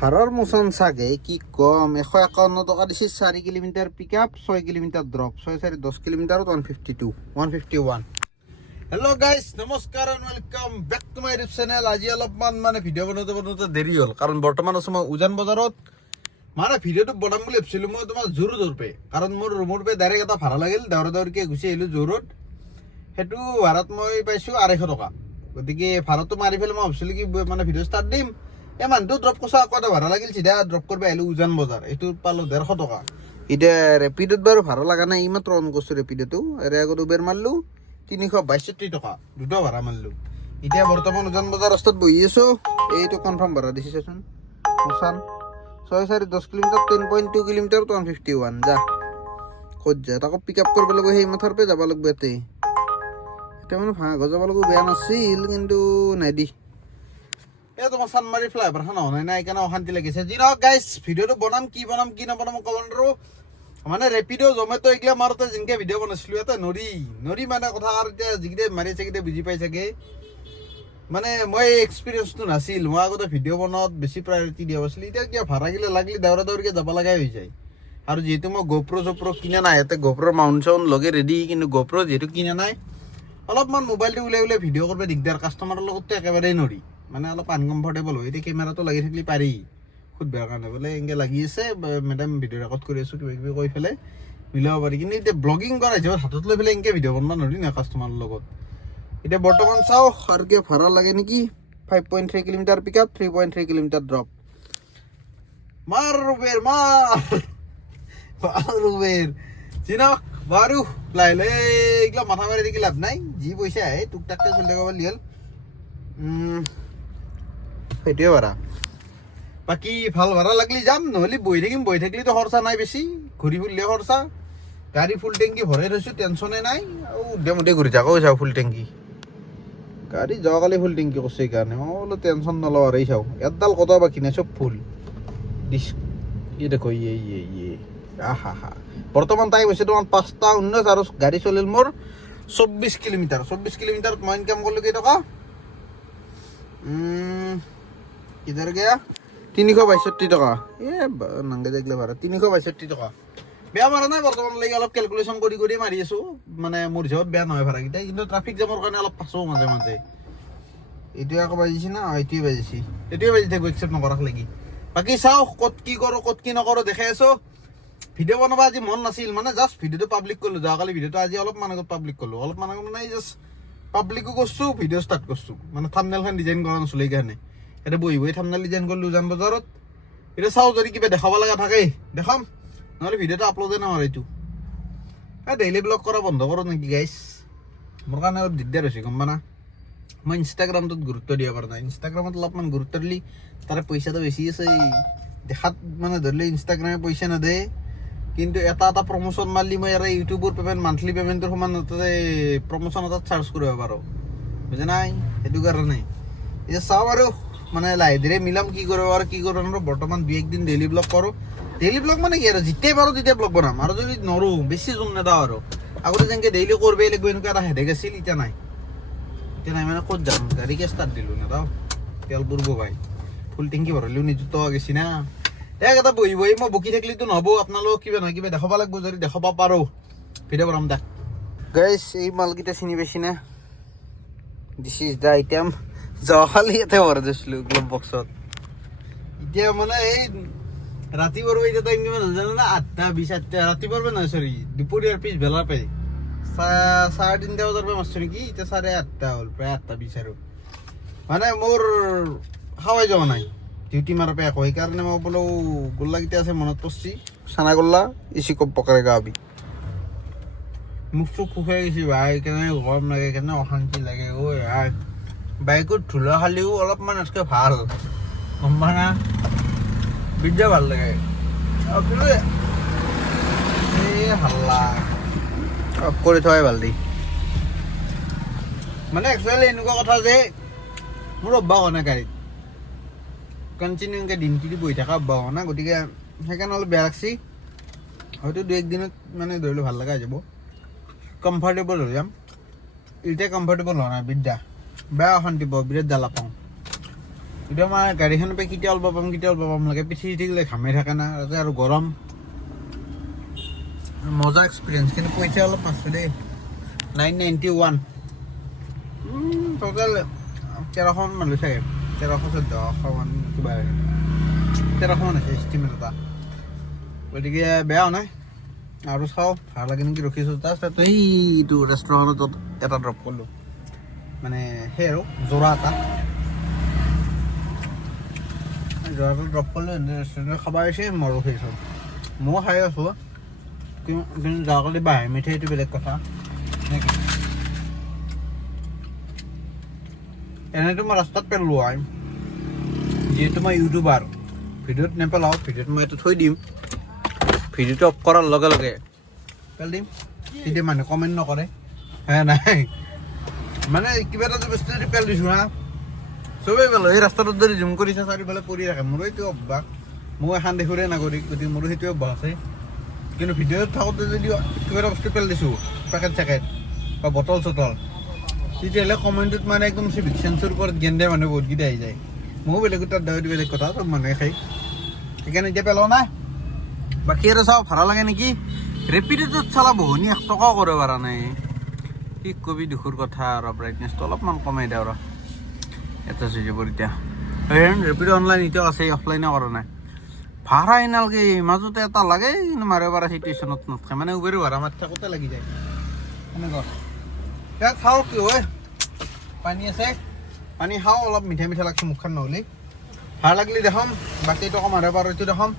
ভাড়ার মোচন চাগে কি কম 151 টাকা দিছি 4 kilometre pick up 6 kilometre drop 6 4 10 kilometre 151 hello' guys নমস্কাৰ and welcome back to my YouTube channel. আজি অলপমান মানে ভিডিঅ' বনাওঁতে দেৰি হ'ল, কাৰণ বৰ্তমান আছোঁ মই উজান বজাৰত। মানে ভিডিঅ'টো বনাম বুলি ভাবিছিলোঁ মই তোমাৰ জোৰ পে, কাৰণ মোৰ ৰুমৰ পে ডাইৰেক্ট এটা ভাড়া লাগিল, দৌৰাকৈ গুচি আহিলোঁ জোৰত। সেইটো ভাড়াত মই পাইছোঁ 250 টকা। গতিকে ভাড়াটো মাৰি পেলাই মই ভাবিছিলোঁ কি মানে ভিডিঅ' ষ্টাৰ্ট দিম। এই মানুহটো ড্ৰপ কৰিছা আকৌ এটা ভাড়া লাগিল, চিধা ড্ৰপ কৰিব আহিলোঁ উজান বজাৰ। এইটো পালোঁ 150 টকা। এতিয়া ৰেপিডত বাৰু ভাড়া লগা নাই, এইমাত্ৰ অন কৰিছোঁ ৰেপিডটো। আগত উবেৰ মাৰিলোঁ 362 টকা, দুটা ভাড়া মাৰিলোঁ। এতিয়া বৰ্তমান উজান বজাৰ ৰাস্তাত বহি আছোঁ। এইটো কনফাৰ্ম ভাড়া দিছে চাচোন, মুছান 6 4 10 কিলোমিটাৰ 10.2 কিলোমিটাৰ 151 যা ক'ত যা তাকো পিক আপ কৰিব লাগিব। সেই মাথাৰ পৰা যাব লাগিব ইয়াতে। এতিয়া মানে ভাঙা যাব লাগিব, বেয়া নাছিল কিন্তু নাই দি এই তোমাৰ চানমাৰী ফ্লাইঅভাৰখন অহা নাই, সেইকাৰণে অশান্তি লাগিছে। যি নহওক গাইজ, ভিডিঅ'টো বনাম কি নবনাম ক'ব নোৱাৰোঁ। মানে ৰেপিড' জমেট' এইগিলা মাৰোঁতে যেনেকৈ ভিডিঅ' বনাইছিলোঁ ইয়াতে নৰি মানে কথা। আৰু এতিয়া যিকেইটা মাৰিছে সেইকেইটা বুজি পাই চাগে। মানে মই এক্সপিৰিয়েঞ্চটো নাছিল, মই আগতে ভিডিঅ' বনোৱাত বেছি প্ৰায়ৰিটি দিয়া হৈছিল। এতিয়া কিয় ভাড়াগিলা লাগিলে দৌৰাকৈ যাব লগাই হৈ যায়। আৰু যিহেতু মই গোপ্ৰ' কিনা নাই, ইয়াতে গোপ্ৰ' মাউণ্ট চাউণ্ট লগে ৰেডি, কিন্তু গোপ্ৰ' যিহেতু কিনা নাই, অলপমান মোবাইলটো ওলাই ভিডিঅ' কৰিব দিগদাৰ। কাষ্টমাৰৰ লগততো একেবাৰেই নৰি, মানে অলপ আনকমফৰ্টেবল হয়। এতিয়া কেমেৰাটো লাগি থাকিলে পাৰি সুধবাৰ কাৰণে, বোলে এনেকৈ লাগি আছে মেডাম ভিডিঅ' ৰেকৰ্ড কৰি আছোঁ কিবা কিবি কৈ পেলাই মিলাব পাৰি। কিন্তু এতিয়া ব্লগিং কৰা হিচাপত হাতত লৈ পেলাই এনেকৈ ভিডিঅ' বনাব নোৱাৰি না কাষ্টমাৰৰ লগত। এতিয়া বৰ্তমান চাওঁ আৰু কিয় ভাড়া লাগে নেকি। 5.3 কিলোমিটাৰ পিক আপ 3.3 কিলোমিটাৰ ড্ৰপ। মাৰ উবেৰ চিনক বাৰু লাহিলে এইগিলা মাথা মাৰি থাকি লাভ নাই। যি পইচা আহে টুক টাককৈ চলি থাকিব বুলি হ'ল। সেইটোৱে ভাড়া। বাকী ভাল ভাড়া লাগিলে যাম, নহ'লে বহি থাকিলেতো খৰচা নাই বেছি, ঘূৰি ফুৰিলে খৰচা। গাড়ী ফুল টেংকি ভৰাই থৈছোঁ, টেনশ্যনে নাই। আৰু উদ্যমতে ঘূৰি থাকোঁ চাওঁ ফুল টেংকি। গাড়ী যোৱাকালি ফুল টেংকি কৰিছে সেইকাৰণে মই বোলো টেনশ্যন নলওঁ আৰু। চাওঁ এডাল কটা বাকী নাই, চব ফুল দিছ। এই দেখো ইয়ে বৰ্তমান টাইম হৈছে তোমাৰ 5:19 আৰু গাড়ী চলিল মোৰ 24 কিলোমিটাৰ। 24 কিলোমিটাৰত মই ইনকাম কৰিলোঁ কেইটকা, কিধৰ গেয়া 362 টকা। নাংগে যাগলে ভাড়া 362 টকা। বেয়া মাৰা নাই বৰ্তমানলৈকে, অলপ কেলকুলেশ্যন কৰি মাৰি আছোঁ। মানে মোৰ হিচাপত বেয়া নহয় ভাড়াকেইটা, কিন্তু ট্ৰাফিক জামৰ কাৰণে অলপ ফাঁচো মাজে। এইটোৱে আকৌ বাজিছে না, এইটোৱে বাজি থাকিব একচেপ্ট নকৰাক লাগি। বাকী চাওঁ ক'ত কি কৰোঁ ক'ত কি নকৰোঁ দেখাই আছোঁ। ভিডিঅ' বনাব আজি মন নাছিল, মানে জাষ্ট ভিডিঅ'টো পাব্লিক কৰিলোঁ। যোৱাকালি ভিডিঅ'টো আজি অলপমান আগত পাব্লিক কৰিলোঁ। অলপমান আগত মানে জাষ্ট পাব্লিকো কৰিছোঁ, ভিডিঅ' ষ্টাৰ্ট কৰিছোঁ। মানে থাম্বনেইলখন ডিজাইন কৰা নাছিলোঁ সেইকাৰণে। এতিয়া বহি থাম্বনেইল ডিজাইন কৰিলোঁ উজান বজাৰত। এতিয়া চাওঁ যদি কিবা দেখাব লগা থাকে দেখাম, নহ'লে ভিডিঅ'টো আপলোডে নহয়। এইটো ডেইলি ব্লগ কৰা বন্ধ কৰোঁ নেকি গাইজ, মোৰ কাৰণে অলপ দিগদাৰ হৈছে গম পানা। মই ইনষ্টাগ্ৰামটোত গুৰুত্ব দিব পৰা নাই। ইনষ্টাগ্ৰামত অলপমান গুৰুত্ব দিলে তাৰে পইচাটো বেছি আছে। দেখাত মানে ধৰিলে ইনষ্টাগ্ৰামে পইচা নেদে, কিন্তু এটা প্ৰমোশ্যন মাৰিলে মই আৰু ইউটিউবৰ পে'মেণ্ট মান্থলি পে'মেণ্টৰ সমান তাতে প্ৰমোশ্যন এটাত চাৰ্জ কৰিব পাৰোঁ, বুজা নাই। সেইটো কাৰণে এতিয়া চাওঁ আৰু মানে লাহে ধীৰে মিলাম কি কৰিব আৰু কি কৰিব নোৱাৰোঁ। বৰ্তমান 2-1 দিন ডেইলি ব্লগ কৰোঁ। ডেইলি ব্লগ মানে কি আৰু যেতিয়াই পাৰোঁ তেতিয়া ব্লগ বনাম, আৰু যদি নৰোঁ বেছি জোৰ নেদাওঁ আৰু। আগতে যেনেকৈ ডেইলি কৰিবই লাগিব এনেকুৱা এটা হেডেক আছিল, এতিয়া নাই মানে ক'ত যাম। গাড়ীকে ষ্টাৰ্ট দিলোঁ নেদাওঁ, তেল পুৰব ভাই। ফুল টেংকি ভৰালেও নিযুত টকা গেছি না। এটা বহি মই বকি থাকিলেতো নহ'ব, আপোনালোকক কিবা নহয় কিবা দেখাব লাগিব। যদি দেখাব পাৰোঁ ভিডিঅ' বনাম দা। গাইজ এই মালকেইটা চিনি পাইছি না, দিছ ইজ দ্য আইটেম। যোৱাকালি ইয়াতে ভৰাই দিছিলোঁ গ্লভ বক্সত। এতিয়া মানে এই ৰাতিপুৱাৰ এতিয়া টাইম কিমান হ'ল জানো না, 8:20 ৰাতিপুৱাৰ পৰা নহয়, চৰি দুপৰীয়াৰ পিছবেলাৰ পাই 3:30 বজাৰ পৰা মাৰিছোঁ নেকি। এতিয়া 8:30 হ'ল, প্ৰায় 8:20 আৰু। মানে মোৰ খাৱাই যোৱা নাই ডিউটি মাৰাৰ পৰা আকৌ, সেইকাৰণে মই বোলো গোল্লাকেইটা আছে মনত পৰিছে। চানা গোল্লা ইচি কপ পকাৰে গাবি মুখ চুখ শুকাই গৈছে ভাই, কেনে গৰম লাগে, কেনে অশান্তি লাগে। বাইকত ধূলা খালেও অলপমান আজকে ভাল গম পা না, বিদ্যা ভাল লাগে। হাল্লা অফ কৰি থোৱাই ভাল দেই। মানে একচুৱেলি এনেকুৱা কথা যে মোৰ অভ্যাস হোৱা নাই গাড়ীত কণ্টিনিউ এনেকৈ দিনটো বহি থকা অভ্যাস হোৱা নাই, গতিকে সেইকাৰণে অলপ বেয়া লাগছি। হয়তো 2-1 দিনত মানে ধৰিলোঁ ভাল লগা হৈ যাব, কমফৰ্টেবল হৈ যাম। এতিয়া কমফৰ্টেবল হোৱা নাই বিদ্যা, বেয়া অশান্তি পাওঁ, বিৰাট জ্বালা পাওঁ। এতিয়া আমাৰ গাড়ীখনৰ পৰা কেতিয়া ওলাব পাম লাগে পিঠি চিঠিলে ঘামে থাকে না তাতে আৰু গৰম মজা এক্সপিৰিয়েঞ্চ কিন্তু পইচা অলপ পাইছোঁ দেই 991 টোটেল 1300 মানুহ চাগে 1300-1400 মান কিবা 1300 মান আছে এষ্টিমেট এটা গতিকে বেয়া হোৱা নাই আৰু চাওঁ ভাল লাগে নেকি ৰখিছোঁ তাৰপিছত এইটো ৰেষ্টুৰেণ্টত এটা ড্ৰপ কৰিলোঁ মানে সেই আৰু যোৰা এটা ড্ৰপ কৰিলোঁ ৰেষ্টুৰেণ্টত খাব আহিছে মই ৰখিছোঁ ময়ো খাই আছোঁ কিন্তু যোৱাকালি বাঁহী মিঠাই এইটো বেলেগ কথা নেকি এনেতো মই ৰাস্তাত পেলালোঁ হয় যিহেতু মই ইউটিউবাৰ ভিডিঅ'ত নেপেলাওঁ ভিডিঅ'ত মই এইটো থৈ দিম ভিডিঅ'টো অফ কৰাৰ লগে লগে পেলাই দিম তেতিয়া মানুহে কমেণ্ট নকৰে হে নাই মানে কিবা এটা বস্তু যদি পেলাই দিছোঁ হা চবেই পেলো এই ৰাস্তাটোত যদি জুম কৰিছে চাৰিওফালে পৰি ৰাখে মোৰো এইটো অভ্যাস মই এখন দেশৰে নাগৰিক গতিকে মোৰো সেইটোৱে অভ্যাস আছে কিন্তু ভিডিঅ'ত থাকোঁতে যদি কিবা এটা বস্তু পেলাই দিছোঁ পেকেট চেকেট বা বটল চটল তেতিয়াহ'লে কমেণ্টত মানে একদম চিভিক চেন্সৰ ওপৰত গেন্দে মানুহ বহুতকেইটা আহি যায় ময়ো বেলেগ তাত দাৱটো বেলেগ কথা চব মানুহে খাই সেইকাৰণে এতিয়া পেলোৱা নাই বাকী আৰু চাওঁ ভাড়া লাগে নেকি ৰেপিডটোত চালা বহুনি 1 টকাও কৰিব পৰা নাই কি কবি দুখৰ কথা আৰু ব্ৰাইটনেছটো অলপমান কমাই দে আৰু এটা হৈ যাব এতিয়া ৰেপিড অনলাইন এতিয়াও আছে অফলাইনে কৰা নাই ভাড়া নালাগে মাজতে এটা লাগে কিন্তু মাৰিব পৰা চিটুৱেশ্যনত নাথাকে মানে উবেৰো ভাড়া মাৰি থাকোঁতে লাগি যায় সেনেকুৱা এতিয়া খাওঁ কি হয় পানী আছে পানী খাওঁ অলপ মিঠা মিঠা লাগছে মুখখন নহ'লে ভাড়া লাগিলে দেখাম বাকী টকা মাৰিব পাৰোঁ এইটো দেখাম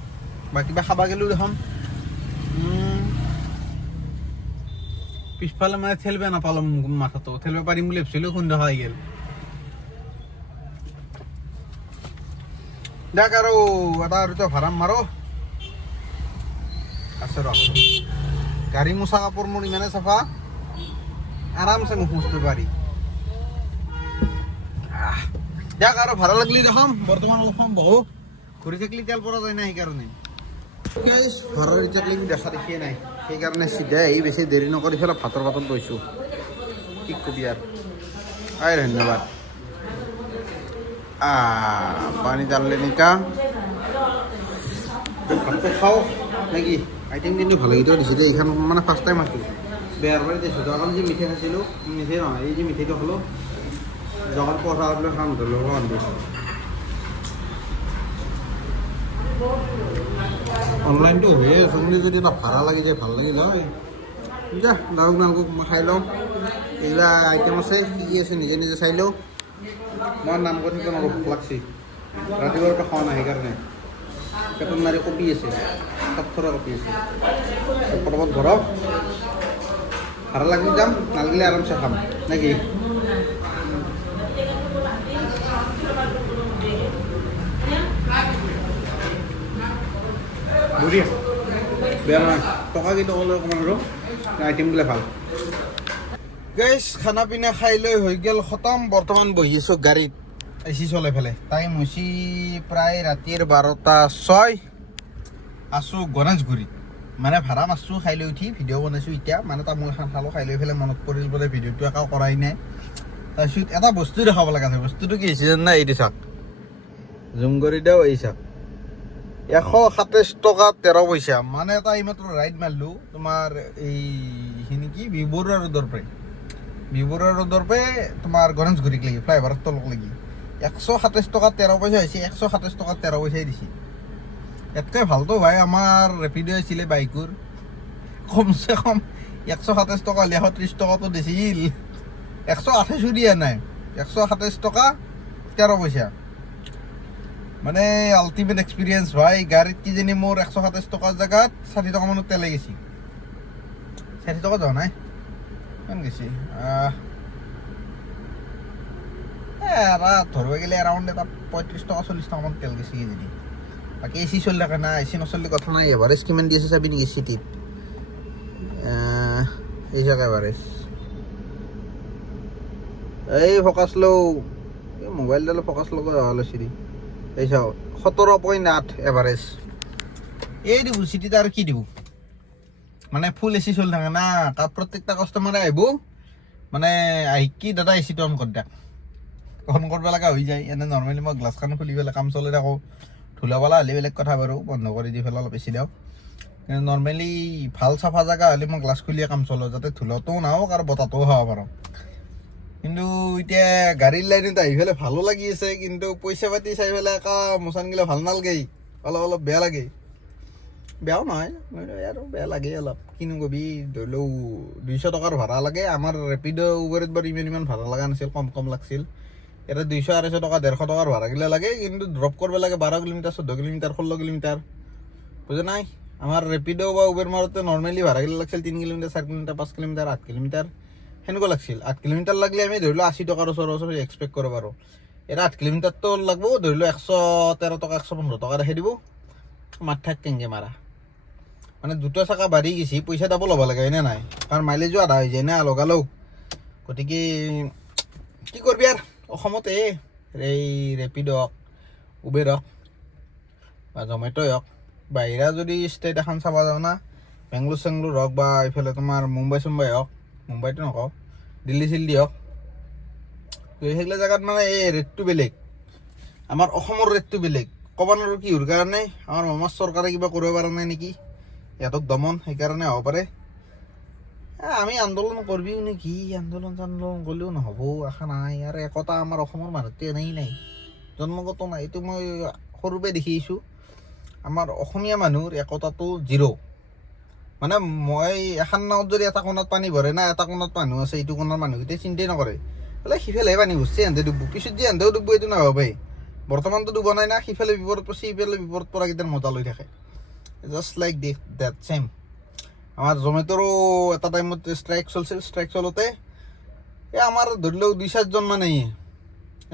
বা কিবা খাব গ'লেও দেখাম পিছফালে মানে ঠেলিব নাপালোঁ মাথাটো ঠেলিব পাৰিম বুলি ভাবিছিলোঁ খুন্দা খাই গ'ল দেখ আৰু এটা আৰু ভাড়া মাৰো আছে ৰ গাড়ী মোচা কাপোৰ মোৰ ইমানে চাফা আৰামছে মুখ মুচিব পাৰি দেখ আৰু ভাড়া লাগিলে দেখাম বৰ্তমান অলপমান বহু ঘূৰি থাকিলে তেল পৰা যায় না সেইকাৰণে ভাড়াৰ এতিয়ালৈকে দেখা দেখিয়ে নাই সেইকাৰণে চিধাই আহি বেছি দেৰি নকৰি পেলাই ভাতৰ পাতত গৈছোঁ কি কবি আৰু আই ধন্যবাদ পানী ডাললে নিকা ভাতটো খাওঁ নেকি আইটেম কিন্তু ভালকেইটাও দিছোঁ দেই এইখন মানে ফাৰ্ষ্ট টাইম আছোঁ বেয়াৰ পৰা দিছোঁ যোৱাকালি যে মিঠাই খাইছিলোঁ মিঠাই নহয় এই যে মিঠাইটো খালোঁ যোৱাকালি পঢ়া বোলে খাম ধৰিলোঁ দিছোঁ অনলাইনটো হৈয়ে আছে বুলি যদি এটা ভাড়া লাগি যায় ভাল লাগিল হয় যা লাহক নালকক মই খাই লওঁ এইবিলাক আইটেম আছে কি কি আছে নিজে নিজে চাই লওঁ মই নাম কৈ থাকিব নোৱাৰোঁ ভোক লাগছি ৰাতিপুৱাৰ পৰা খোৱা নাই সেইকাৰণে পেটত মাৰি কপি আছে থৰা কপি আছে পটাপট ভৰক ভাড়া লাগি যাম নালাগিলে আৰামছে খাম নেকি বঢ়িয়া বেয়া নহয় টকা কিন্তু ক'লে অকণমান আৰু আইটেমবিলাক ভাল গাইছ খানা পিনা খাই লৈ হৈ গ'ল খতম বৰ্তমান বহি আছোঁ গাড়ীত এচি চলাই পেলাই টাইম হৈছে প্ৰায় ৰাতিৰ 12:06 আছোঁ গণেশগুৰিত মানে ভাড়া মাছটো খাই লৈ উঠি ভিডিঅ' বনাইছোঁ এতিয়া মানে তামোল এখন খালোঁ খাই লৈ পেলাই মনত পৰিল বোলে ভিডিঅ'টো একো কৰাই নাই তাৰপিছত এটা বস্তু দেখাব লগা আছে বস্তুটো কি হৈছে জানা এইটো চাওক জুম কৰি দিওঁ এই চাওক 127 টকা 13 পইচা মানে এটা এইমাত্ৰ ৰাইড মাৰিলোঁ তোমাৰ এইখিনি কি বিবৰুৱা ৰোডৰ পৰা তোমাৰ গণেশগুৰিক লাগি ফ্লাইঅভাৰৰ তলক লাগি 127 টকা 13 পইচা হৈছে 127 টকা 13 পইচাই দিছে ইয়াতকৈ ভালতো ভাই আমাৰ ৰেপিড' আছিলে বাইকৰ কমচে কম 127 টকা 130 টকাটো দিছিল 128 দিয়া নাই 127 টকা 13 পইচা মানে আল্টিমেট এক্সপিৰিয়েঞ্চ ভাই গাড়ীত কিজানি মোৰ 127 টকাৰ জেগাত 60 টকা মানত তেলে গেছি 60 টকা যোৱা নাই কিমান গেছি ধৰিব গ'লে এৰাউণ্ড এটা 35 টকা 40 টকা মান তেল গেছি কিজানি বাকী এচি চলি থাকে না এচি নচলিলে কথা নাই এভাৰেজ কিমান দি আছে চাবি নেকি চিটিত এই চাওক এভাৰেজ এই ফ'কাছ লওঁ এই মোবাইলডালে ফ'কাছ লগা হ'লে চিৰি এই চাওক 17.8 এভাৰেজ এই দিব চিটিত আৰু কি দিব মানে ফুল এচি চলি থাকে না প্ৰত্যেকটা কাষ্টমাৰে আহিব মানে আহি কি দাদা এচিটো অন কৰি দিয়ক অন কৰিব লগা হৈ যায় এনে নৰ্মেলি মই গ্লাছখন খুলি পেলাই কাম চলাই থাকোঁ ধূলা বালা হ'লে বেলেগ কথা বাৰু বন্ধ কৰি দি পেলাই অলপ বেছি দিওঁ কিন্তু নৰ্মেলি ভাল চাফা জেগা হ'লে মই গ্লাছ খুলিয়ে কাম চলাওঁ যাতে ধূলাটোও নাহক আৰু বতাহটোও খাব পাৰোঁ কিন্তু এতিয়া গাড়ীৰ লাইনত আহি পেলাই ভালো লাগি আছে কিন্তু পইচা পাতি চাই পেলাই একা মোচানগিলা ভাল নালাগেই অলপ বেয়া লাগে বেয়াও নহয় আৰু বেয়া লাগে অলপ কিনো কবি ধৰি লও 200 টকাৰ ভাড়া লাগে আমাৰ ৰেপিড' উবেৰত বাৰু ইমান ভাড়া লগা নাছিল কম লাগছিল এটা 200 250 টকা 150 টকাৰ ভাড়াগিলা লাগে কিন্তু ড্ৰপ কৰিব লাগে 12 কিলোমিটাৰ 14 কিলোমিটাৰ 16 কিলোমিটাৰ বুজা নাই আমাৰ ৰেপিড' বা উবেৰ মাৰোঁতে নৰ্মেলি ভাড়াগিলা লাগছিল 3 কিলোমিটাৰ 4 কিলোমিটাৰ 5 কিলোমিটাৰ 8 কিলোমিটাৰ সেনেকুৱা লাগছিল 8 কিলোমিটাৰ লাগিলে আমি ধৰি লও 80 টকাৰ ওচৰা এক্সপেক্ট কৰিব পাৰোঁ এটা 8 কিলোমিটাৰটো লাগব ধৰি লও 113 টকা 115 টকা ৰাখি দিব মাত থাক কেংকে মাৰা মানে দুটা চাকা বাঢ়ি গৈছে পইচা ডাবল হ'ব লাগে হয়নে নাই কাৰণ মাইলেজো আধা হৈ যায় না লগালগ গতিকে কি কৰবি আৰু অসমতে এই ৰেপিড' হওক উবেৰ হওক বা জমেট'ই হওক বাহিৰা যদি ষ্টেট এখন চাব যাওঁ না বেংগলোৰ হওক বা এইফালে তোমাৰ মুম্বাই হওক মুম্বাইতো নকওঁ দিল্লী হওক সেইগিলা জেগাত মানে এই ৰেটটো বেলেগ আমাৰ অসমৰ ৰেটটো বেলেগ ক'ব নোৱাৰোঁ কিহৰ কাৰণে আমাৰ মামাৰ চৰকাৰে কিবা কৰিব পৰা নাই নেকি ইহঁতক দমন সেইকাৰণে হ'ব পাৰে আমি আন্দোলন কৰিবিও নেকি আন্দোলন কৰিলেও নহ'ব আশা নাই আৰু একতা আমাৰ অসমৰ মানুহটো এনেই নাই জন্মগত নাই এইটো মই সৰুৰ পৰাই দেখি আহিছোঁ আমাৰ অসমীয়া মানুহৰ একতাটো জিৰ' মানে মই এখন নাৱত যদি এটা কোণত পানী ভৰে না এটা কোণত মানুহ আছে এইটো কোণৰ মানুহকেইটাই চিন্তাই নকৰে বোলে সিফালেহে পানী ভৰছে সিহঁতে ডুবব পিছত যে সিহঁতেও ডুবব এইটো নাভাবে বৰ্তমানতো ডুবা নাই না সিফালে বিপদত পৰিছে সিফালে বিপদত পৰাকেইটাৰ মজা লৈ থাকে জাষ্ট লাইক দেট চেম আমাৰ জমেট'ৰো এটা টাইমত ষ্ট্ৰাইক চলিছিল ষ্ট্ৰাইক চলোতে এই আমাৰ ধৰি লওক 2-4 জন মানে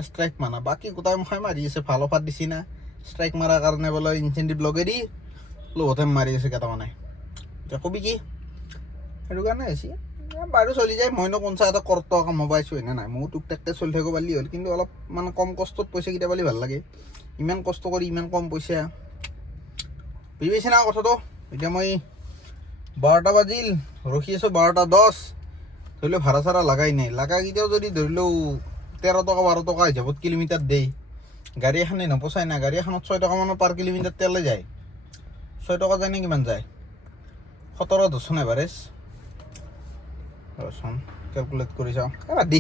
ষ্ট্ৰাইক মানা বাকী গোটাই মুখাই মাৰি আছে ভাল অফাৰ দিছি না ষ্ট্ৰাইক মাৰাৰ কাৰণে বোলে ইনচেণ্টিভ লগাই দি লগতে মাৰি আছে কেইটামানে এতিয়া কবি কি সেইটো কাৰণে হৈছে বাৰু চলি যায় মইনো কোনচা এটা কৰ্ত কাম পাইছোঁ হয়নে নাই ময়ো টুক টাককৈ চলি থাকিব পাৰিলি হ'ল কিন্তু অলপ মানে কম কষ্টত পইচা কেইটা পালি ভাল লাগে ইমান কষ্ট কৰি ইমান কম পইচা বুজি পাইছে না কথাটো এতিয়া মই 12টা বাজিল ৰখি আছোঁ 12:10 ধৰি লওক ভাড়া চাড়া লাগাই নাই লাগাকেইটাও যদি ধৰি লওক 13 টকা 12 টকা হিচাপত কিলোমিটাৰ দেই গাড়ী এখনে নপচাই না গাড়ী এখনত 6 টকা মানৰ পাৰ কিলোমিটাৰ তেলে যায় 6 টকা যায় নে কিমান যায় 17 এভাৰেজ ৰচোন কেলকুলেট কৰি চাওঁ এবাৰ দি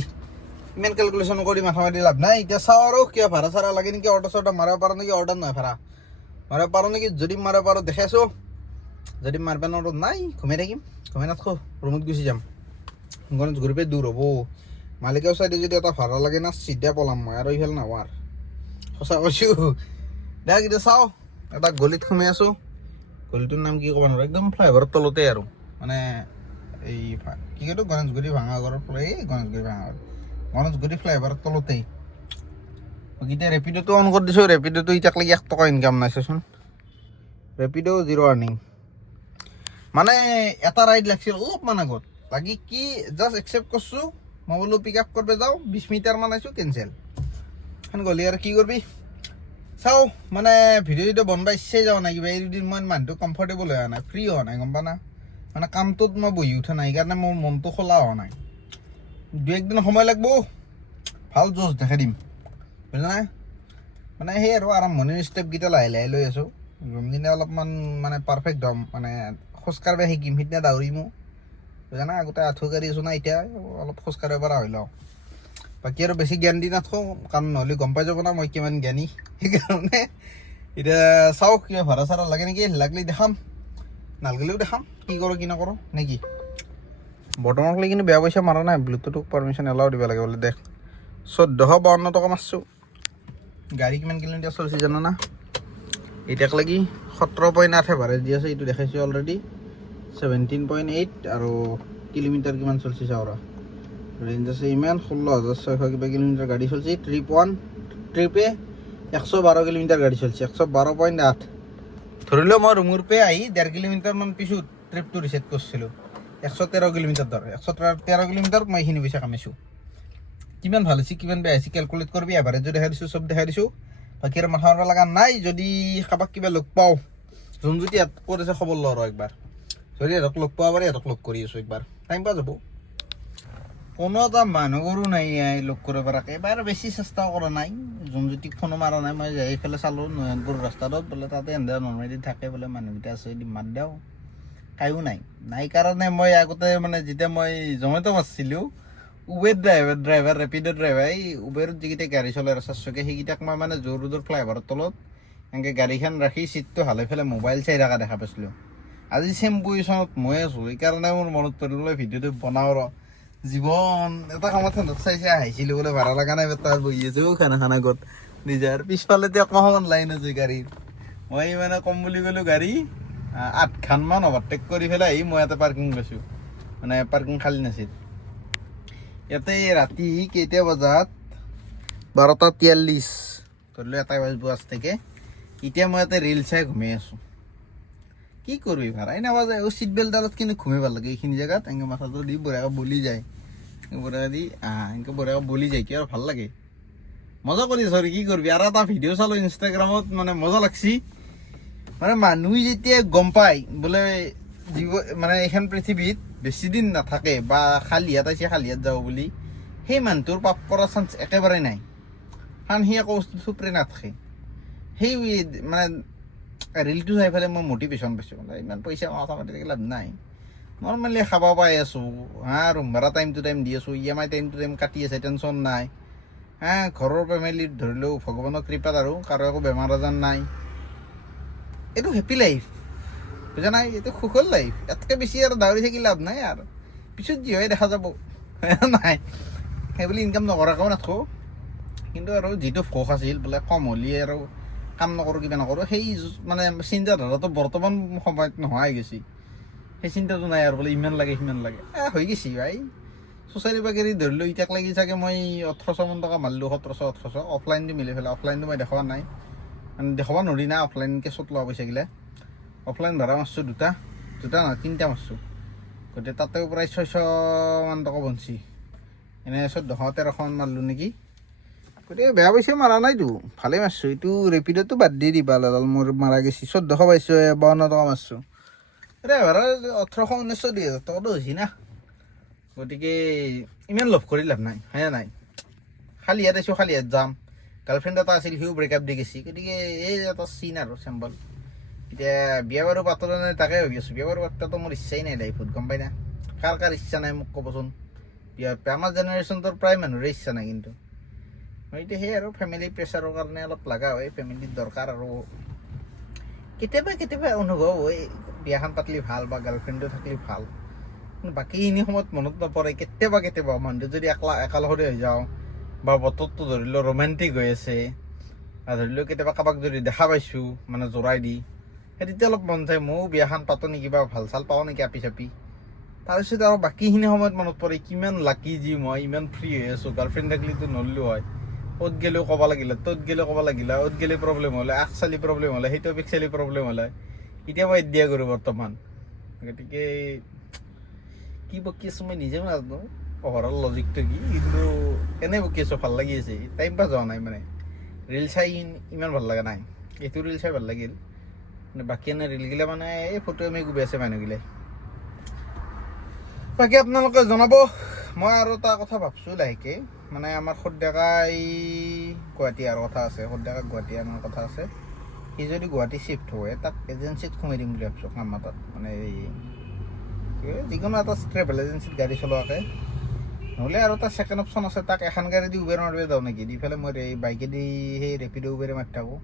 ইমান কেলকুলেশ্যন কৰি মাথা মাৰি লাভ নাই এতিয়া চাওঁ আৰু কিয় ভাড়া চাড়া লাগে নেকি অৰ্ডাৰ চৰ্ডাৰ মাৰিব পাৰোঁ নেকি অৰ্ডাৰ নহয় ভাড়া মাৰিব পাৰোঁ নেকি যদি মাৰিব পাৰোঁ দেখাইছোঁ যদি মাৰিব নোৱাৰোঁ নাই ঘুমাই থাকিম ঘুমাই নাথাকোঁ ৰুমত গুচি যাম গণেশগুৰিৰ পৰা দূৰ হ'ব মালিকেও চাইডে যদি এটা ভাড়া লাগে না চিধা পলাম মই আৰু এইফালে নাহোঁ আৰু সঁচা কৈছোঁ দেখ এতিয়া চাওঁ এটা গলিত সোমাই আছোঁ গলিটোৰ নাম কি ক'ব নোৱাৰোঁ একদম ফ্লাইঅভাৰৰ তলতে আৰু মানে এই কি কয়তো গণেশগুৰি ভাঙাঘৰৰ গণেশগুৰি ফ্লাইঅভাৰৰ তলতেই এতিয়া ৰেপিড'টো অন কৰি দিছোঁ ৰেপিড'টো এতিয়ালৈকে 1 টকা ইনকাম নাই চাচোন ৰেপিড' জিৰ' আৰ্নিং মানে এটা ৰাইড লাগিছিল অলপমান আগত লাগি কি জাষ্ট একচেপ্ট কৰিছোঁ মই বোলো পিক আপ কৰিব যাওঁ 20 মিটাৰমান আছোঁ কেঞ্চেল সেন গ'লে আৰু কি কৰিবি চাওঁ মানে ভিডিঅ'টো বনাব ইচ্ছাই যোৱা নাই কিবা এই দুদিন মই মানুহটো কমফৰ্টেবল হোৱা নাই ফ্ৰী হোৱা নাই গম পা না মানে কামটোত মই বহি উঠা নাই সেইকাৰণে মোৰ মনটো খোলা হোৱা নাই 2-1 দিন সময় লাগব ভাল জোচ দেখাই দিম বুজা নাই মানে সেই আৰু আৰম্ভণিৰ ষ্টেপকেইটা লাহে লাহে লৈ আছোঁ যোনদিনা অলপমান মানে পাৰফেক্ট হ'ম মানে খোজকাঢ়িব শিকিম সিদিনা দাউৰিমো বুজা নাই আগতে আঁঠু কাঢ়ি আছোঁ না এতিয়া অলপ খোজকাঢ়িব পৰা হৈ লওঁ বাকী আৰু বেছি জ্ঞান দি নাথাকোঁ কাৰণ নহ'লে গম পাই যাব না মই কিমান জ্ঞানী সেইকাৰণে এতিয়া চাওঁ কিবা ভাড়া চাড়া লাগে নেকি লাগিলে দেখাম নালাগিলেও দেখাম কি কৰোঁ কি নকৰোঁ নে কি বৰ্তমানলৈ কিন্তু বেয়া পইচা মাৰা নাই ব্লুটুথক পাৰ্মিশ্যন এলাও দিব লাগে বোলে দেখ 1452 টকা মাৰছোঁ গাড়ী কিমান কিলোমিটাৰ চলিছে জানা না এতিয়াক লাগি 17.8 এভাৰেজ দি আছে এইটো দেখাইছোঁ অলৰেডি 17.8 আৰু কিলোমিটাৰ কিমান চলিছে চাওঁ ৰেঞ্জ আছে ইমান 16,600 কিবা কিলোমিটাৰ গাড়ী চলিছে ট্ৰিপে 112 কিলোমিটাৰ গাড়ী চলিছে 112.8 ধৰিলেও মই ৰুমৰ পে আহি 1.5 কিলোমিটাৰমান পিছত ট্ৰিপটো ৰিছেট কৰিছিলোঁ 113 কিলোমিটাৰ ধৰ 113 কিলোমিটাৰত মই এইখিনি পইচা কামাইছোঁ কিমান ভাল হৈছে কিমান বেয়া হৈছে কেলকুলেট কৰিবি এভাৰেজো দেখাই দিছোঁ চব দেখাই দিছোঁ বাকী আৰু মাথা মাৰিব লগা নাই যদি কাৰোবাক কিবা লগ পাওঁ যোন যদি ইয়াত ক'ত আছে খবৰ লওঁ আৰু একবাৰ যদি ইহঁতক লগ পোৱা পাৰে ইহঁতক লগ কৰি আছোঁ একবাৰ টাইম পাছ হ'ব কোনো এটা মানুহৰো নাই লগ কৰিব পৰাকে এবাৰ বেছি চেষ্টা কৰা নাই যোনজ্যোতিক ফোনো মাৰা নাই মই যাই এইফালে চালোঁ নয়নপুৰ ৰাস্তাটোত বোলে তাতে এনে নৰ্মেলি থাকে বোলে মানুহকেইটা আছে যদি মাত দিওঁ কায়ো নাই কাৰণে মই আগতে মানে যেতিয়া মই জমেট' মাৰিছিলোঁ উবেৰ ড্ৰাইভাৰ ৰেপিড' ড্ৰাইভাৰ এই উবেৰত যিকেইটা গাড়ী চলাই 4 চকীয়া সেইকেইটাক মই মানে জোৰ জোৰ ফ্লাইঅভাৰৰ তলত এনেকৈ গাড়ীখন ৰাখি ছিটটো হালাই পেলাই মোবাইল চাই থকা দেখা পাইছিলোঁ আজি ছেম পজিশ্যনত মই আছোঁ সেইকাৰণে মোৰ মনত পৰিলে ভিডিঅ'টো বনাওঁ ৰ জীৱন এটা কামত ঠাণ্ডাত চাইছে আহিছিলোঁ বোলে ভাড়া লগা নাই তাৰ বহি আছোঁ খানা আগত নিজৰ পিছফালে অকণমান লাইন আছে গাড়ীৰ মই মানে কম বুলি ক'লোঁ গাড়ী 8খানমান অভাৰটেক কৰি পেলাই আহি মই ইয়াতে পাৰ্কিং লৈছোঁ মানে পাৰ্কিং খালী নাছিল ইয়াতে ৰাতি কেইটা বজাত 12:43 ধৰিলোঁ 1 বাজিব আজতেকে এতিয়া মই ইয়াতে ৰিল চাই ঘুমাই আছোঁ কি কৰিবি ভাড়াই নাবাজে চিট বেল্টডালত কিন্তু ঘুমাই ভাল লাগে এইখিনি জেগাত এনেকৈ মাথাটো দি বঢ়িয়াকৈ বলি যায় বঢ়িয়া দি এনেকৈ বঢ়িয়াকৈ বলি যায় কি আৰু ভাল লাগে মজা কৰি আছোঁ কি কৰিবি আৰু এটা ভিডিঅ' চালোঁ ইনষ্টাগ্ৰামত মানে মজা লাগছি মানে মানুহে যেতিয়া গম পায় বোলে মানে এইখন পৃথিৱীত বেছি দিন নাথাকে বা খালিহাত আছে খালিহাত যাব বুলি সেই মানুহটোৰ পাপ কৰাৰ চান্স একেবাৰে নাই কাৰণ সি একো বস্তু চুপৰে নাথাকে সেই মানে ৰিলটো চাই পেলাই মই মটিভেশ্যন পাইছোঁ মানে ইমান পইচা মাথা মাতি থাকিলে লাভ নাই নৰ্মেলি খাব পাই আছোঁ ৰুম ভাড়া টাইম টু টাইম দি আছোঁ EMI টাইম টু টাইম কাটি আছে টেনশ্যন নাই ঘৰৰ ফেমিলিত ধৰি লওঁ ভগৱানৰ কৃপাত আৰু কাৰো একো বেমাৰ আজাৰ নাই এইটো হেপী লাইফ বুজা নাই এইটো সুখৰ লাইফ ইয়াতকৈ বেছি আৰু দাউৰি থাকি লাভ নাই আৰু পিছত যি হয় দেখা যাব নাই সেইবুলি ইনকাম নকৰাকৈও নাথাকোঁ কিন্তু আৰু যিটো ভোক আছিল বোলে কম হ'লে আৰু কাম নকৰোঁ কিবা নকৰোঁ সেই মানে চিন্তাধাৰাটো বৰ্তমান সময়ত নোহোৱা হৈ গৈছে সেই চিন্তাটো নাই আৰু বোলে ইমান লাগে সিমান লাগে হৈ গৈছে ভাই চ'চাইটি বাগেৰি ধৰিলোঁ এতিয়াক লাগি চাগে মই 1800 টকা মাৰিলোঁ 1700 অফলাইনটো মিলি পেলাই অফলাইনটো মই দেখুওৱা নাই মানে দেখুৱাব নোৱাৰি না অফলাইন কেছত লোৱা পইচাগিলা অফলাইন ভাড়া মাৰিছোঁ দুটা নহয় 3টা মাৰিছোঁ গতিকে তাতেও প্ৰায় 600 মান টকা বনছি এনে 1400-1300 মাৰিলোঁ নেকি গতিকে বেয়া পইচা মাৰা নাইতো ভালেই মাৰিছোঁ এইটো ৰেপিডতো বাদ দি দিবা লাল মোৰ মাৰা গেছি 1400 পাইছোঁ 52 টকা মাৰিছোঁ ভাড়া 1800-1900 2000 টকাটো হৈছে না গতিকে ইমান লভ কৰি লাভ নাই হয়নে নাই খালিহাত আছোঁ খালিহাত যাম গাৰ্লফ্ৰেণ্ড এটা আছিল সিও ব্ৰেকআপ দি গৈছে গতিকে এই এটা চিন আৰু চেম্বল এতিয়া বিয়া বাৰু পাতলে নাই তাকে ভাবি আছোঁ বিয়া বাৰু পাতাতো মোৰ ইচ্ছাই নাই লাইফত গম পাই না কাৰ ইচ্ছা নাই মোক ক'বচোন বিয়া আমাৰ জেনেৰেশ্যনটোৰ প্ৰায় মানুহৰে ইচ্ছা নাই কিন্তু এতিয়া সেই আৰু ফেমিলি প্ৰেছাৰৰ কাৰণে অলপ লগা হয় ফেমিলিৰ দৰকাৰ আৰু কেতিয়াবা অনুভৱ হয় বিয়াখন পাতলি ভাল বা গাৰ্লফ্ৰেণ্ডো থাকিলে ভাল বাকীখিনি সময়ত মনত নপৰে কেতিয়াবা মানুহটো যদি একালশৰে হৈ যাওঁ বা বতৰটো ধৰি লওঁ ৰোমেণ্টিক হৈ আছে বা ধৰি লওঁ কেতিয়াবা কাৰোবাক যদি দেখা পাইছোঁ মানে জোৰাই দি সেই তেতিয়া অলপ মন যায় ময়ো বিয়াখন পাতোঁ নেকি বা ভাল চাল পাওঁ নেকি আপি চাপি তাৰপিছত আৰু বাকীখিনি সময়ত মনত পৰে কিমান লাকি যি মই ইমান ফ্ৰী হৈ আছোঁ গাৰ্লফ্ৰেণ্ড থাকিলেতো নললোঁ হয় অ'ত গ'লেও ক'ব লাগিলে ত'ত গ'লেও ক'ব লাগিলে অ'ত গ'লে প্ৰব্লেম হ'লে আগ চালি প্ৰব্লেম হ'লে সেইটো পিক চালি প্ৰব্লেম হ'লে এতিয়া মই দিয়া কৰোঁ বৰ্তমান গতিকে কি বকি আছোঁ মই নিজেও নাজানো অভাৰঅল লজিকটো কি কিন্তু এনেই বকি আছোঁ ভাল লাগি আছে টাইম পাছ হোৱা নাই মানে ৰিল চাই ইমান ভাল লগা নাই এইটো ৰিল চাই ভাল লাগিল বাকী এনে ৰিলগিলা মানে এই ফটো আমি গুবি আছে মানুহগিলাই বাকী আপোনালোকে জনাব মই আৰু এটা কথা ভাবছোঁ লাহেকৈ মানে আমাৰ সদ্যকাই গুৱাহাটী আৰু কথা আছে সদ্যকা গুৱাহাটী আমাৰ কথা আছে সি যদি গুৱাহাটী শ্বিফ্ট হয় তাক এজেঞ্চিত সোমাই দিম বুলি ভাবিছোঁ কাম এটাত মানে এই যিকোনো এটা ট্ৰেভেল এজেঞ্চিত গাড়ী চলোৱাকৈ নহ'লে আৰু এটা ছেকেণ্ড অপশ্যন আছে তাক এখন গাড়ী দি উবেৰ মাৰিব যাওঁ নেকি দি পেলাই মই এই বাইকেদি সেই ৰেপিড' উবেৰে মাৰি থাকোঁ